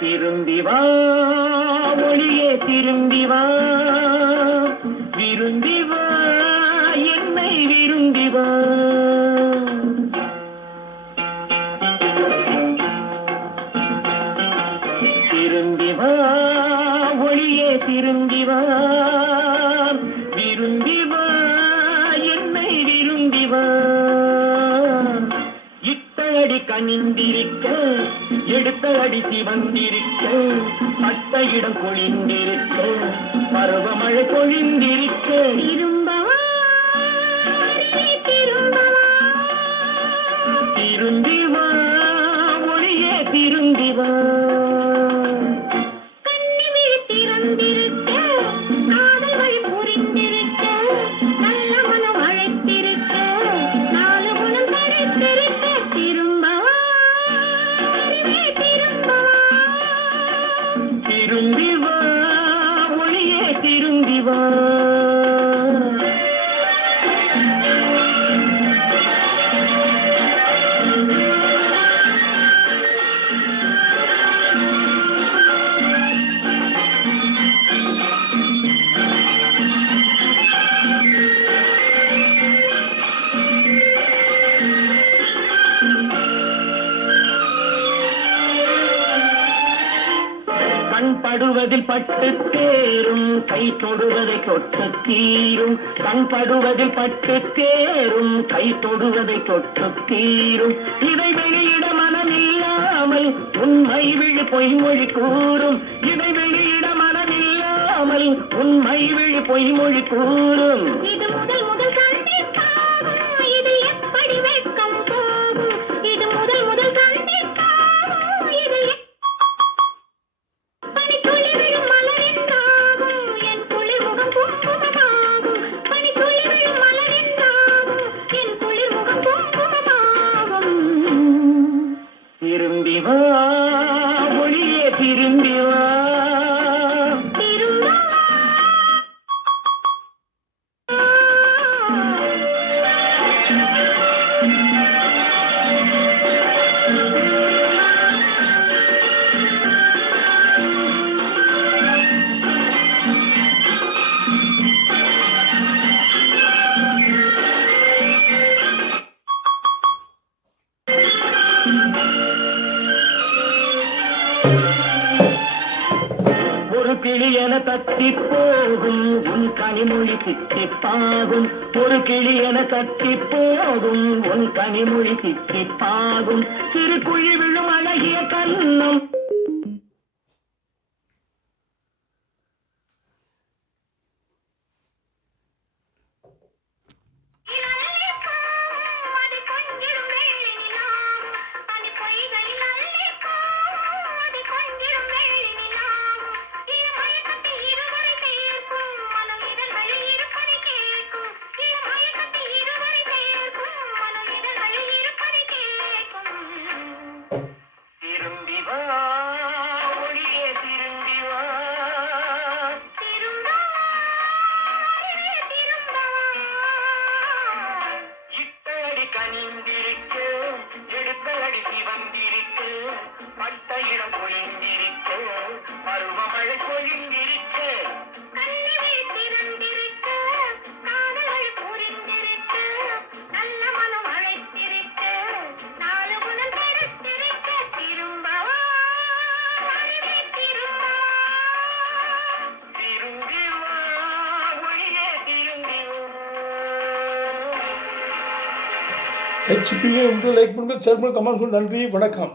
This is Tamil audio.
திரும்பி வா ஒளியே திரும்பி வா விரும்பி வா என்னை விரும்பி வா திரும்பி வா ஒளியே திரும்பி வா விரும்பி வா என்னை விரும்பி வா இட்டடி கனிந்திருக்க எடுத்த அடி சிவந்திருக்க பட்ட இடம் பொழிந்திருக்க பருவமழை பொழிந்திருக்க திரும்பவா திரும்பவா திரும்பி வா ஒளியே திரும்பி வா கண்ணிமிழி திறந்திருக்க காதல் வழி புரிந்திருக்க நல்ல மனம் அழைத்திருக்க நாலு குணம் தரித்திருக்க திரும்பவா திரும்பவா திரும்பி வா ஒளியே திரும்பி வா கண் படுவதில் பட்டு தேரும் கை தொடுவதை தொட்டு தீரும் கண் படுவதில் பட்டு தேரும் கை தொடுவதை தொட்டு தீரும் இதை வெளியிட மனமில்லாமல் உண்மை விழி பொய்மொழி கூறும் இதை வெளியிட மனமில்லாமல் உண்மை விழி பொய்மொழி கூறும் இது முதல் முதல் கண்டிப்பாகும் இது எப்படி வெட்கம் போகும் இது முதல் முதல் கண்டிப்பாகும் இது பனித்துளி விழும் மலரென்றாகும் என் குளிர் முகம் குங்குமமாகும் பனித்துளி விழும் மலரென்றாகும் என் குளிர் முகம் குங்குமமாகும் திரும்பி வா ஒளியே திரும்பி வா ஒரு கிளி என தத்தி போகும் உன் கனிமொழி தித்திப்பாகும் ஒரு கிளி என தத்தி போகும் உன் கனிமொழி தித்திப்பாகும் சிறு குழி விழும் அழகிய கண்ணம் அது கொஞ்சிடும் வெள்ளி நிலா அது பொய்களில் அல்லிப்பூ அது கொஞ்சிடும் வெள்ளி நிலா மயக்கத்தில் இருவரை சேர்க்கும் மனம் இதழ்களில் இருப்பதை கேட்கும் மயக்கத்தில் இருவரை சேர்க்கும் மனம் இதழ்களில் இருப்பதை கேட்கும் திரும்பி வா ஒளியே திரும்பி வா திரும்பவா திரும்பவா இட்டடி கனிந்திருக்க எடுத்த அடி சிவந்திருக்க பட்ட இடம் பொழிந்திருக்க பருவமழை பொழிந்திருக்க கண்ணிலே திறந்திருக்க காதல் வழி புரிந்திருக்க நல்ல மனம் அழைத்திருக்க நாலு குணம் தரித்திருக்க திரும்பவா அருகே திரும்பவா திரும்பி வா ஒளியே திரும்பி வா ஹெச்பியை ஒன்று லைக் பண்ணுங்கள் ஷேர் பண்ணுங்கள் கமெண்ட் பண்ணுங்கள் நன்றி வணக்கம்.